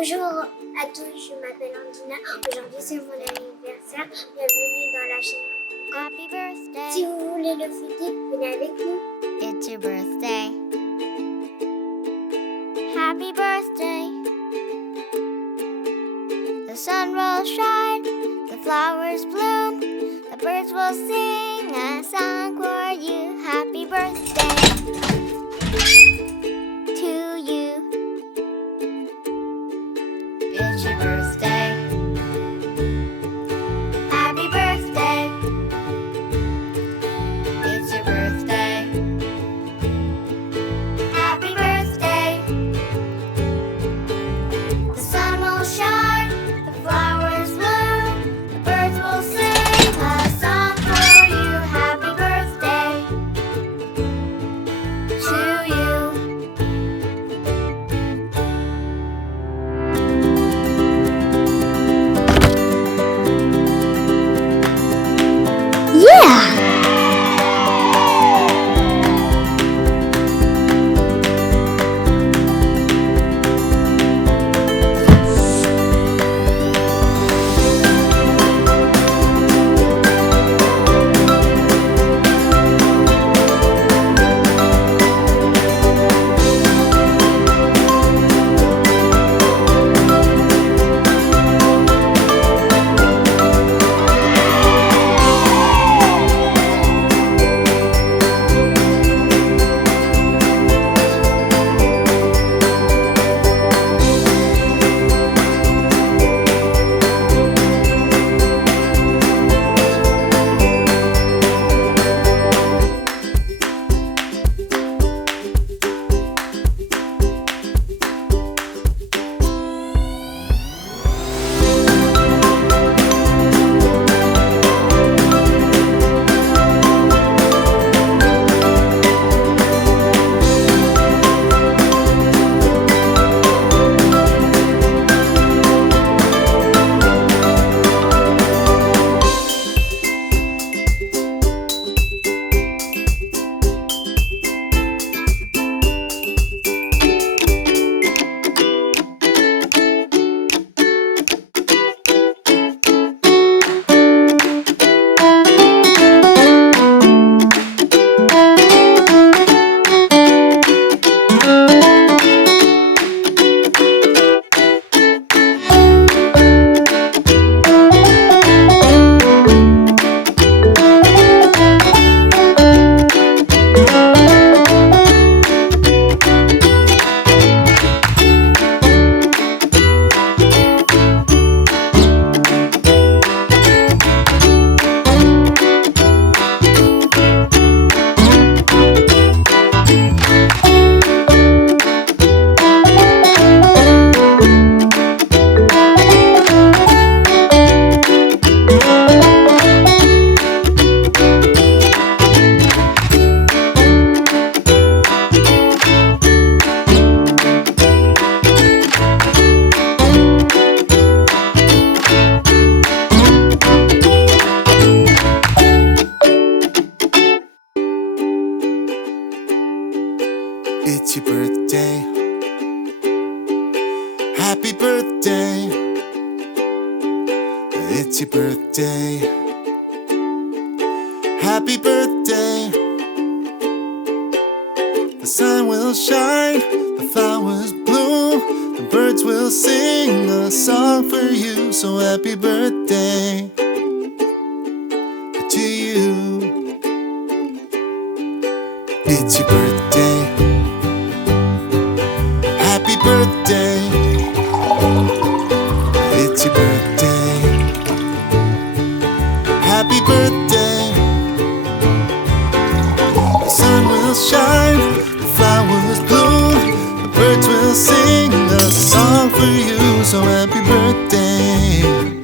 Bonjour à tous, je m'appelle Andena. Aujourd'hui c'est mon anniversaire. Bienvenue dans la chaîne. Happy birthday. Si vous voulez le fêter, venez avec nous. It's your birthday. Happy birthday. The sun will shine, the flowers bloom, the birds will sing a song for you. Happy birthday to you. It's your birthday. Happy birthday. It's your birthday. Happy birthday. The sun will shine, the flowers bloom, the birds will sing a song for you. Happy birthday to you. Yeah! It's your birthday. Happy birthday. It's your birthday. Happy birthday. The sun will shine, the flowers bloom, the birds will sing a song for you. So happy birthday to you. It's your birthday. Happy birthday. It's your birthday. Happy birthday. The sun will shine, the flowers bloom, the birds will sing a song for you. So happy birthday.